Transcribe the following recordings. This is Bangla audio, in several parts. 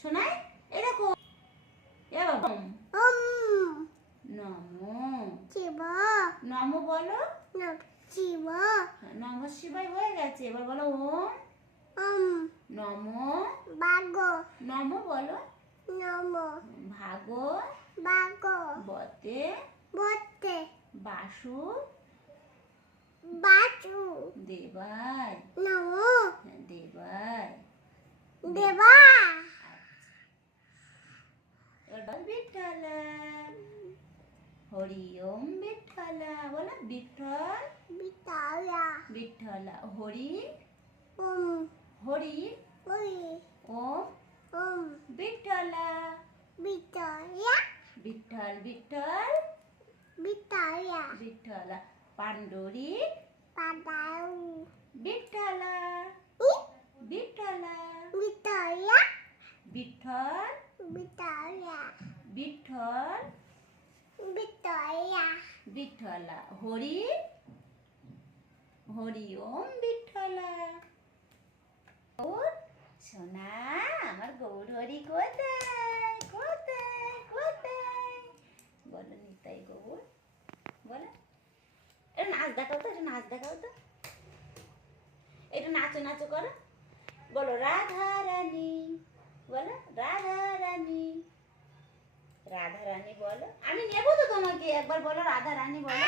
শোনাই, এই দেখো নমো নমো বলো। নমঃ শিবায় হয়ে গেছে, এবার বলো ওম নমো নমো বলো। ভাগো বতে বাসু দেবায় দেবায় এবার বিঠ্ঠল হরি ওম বিঠ্ঠল বলো। বিঠ্ঠল বিঠ্ঠল হরি হরি ওম বিঠ্ঠল বিঠ্ঠল বিঠ্ঠল বিঠ্ঠল পাণ্ডুরি বিঠ্ঠল বিঠ্ঠল বিঠ্ঠল বিঠ্ঠল বিঠ্ঠল হরি হরি ওম বিঠ্ঠল। সোনা আমার গৌর হরি কোথায় কোথায় কোথায় বলো। নিতাই গৌর বলো। এটা নাচ দেখাও তো, এটা নাচ দেখাও তো, এটা নাচো নাচো করো। বলো রাধা রানী বলো। রাধা রানী রাধা রানী বলো। আমি নেবো তো তোমাকে, একবার বলো রাধা রানী বলো।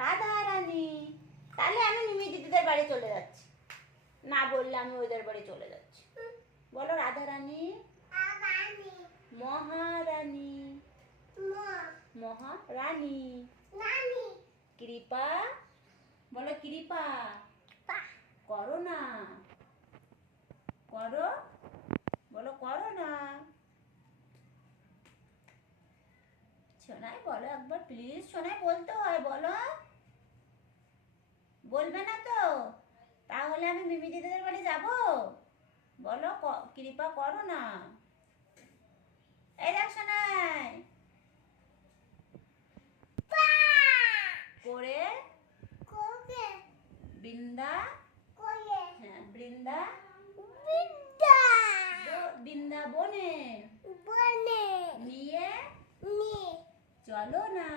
রাধা রানী। তাহলে আমি মিমি দিদিদের বাড়ি চলে যাচ্ছি, না বললে আমি ওদের বাড়ি চলে যাচ্ছি। বলো রাধা রানী মহারানী মহারানী কৃপা বলো। কৃপা করো না করো বলো। করো না সোনাই বলো একবার প্লিজ। সোনাই বলতে হয় বলো। বলবে না তো? তাহলে আমি মিমি দিদিদের বাড়ি যাব। বলো কৃপা করো না। এই দেখ সোনাই করে বৃন্দা হ্যাঁ বৃন্দা বৃন্দাবনে নিয়ে চলো না।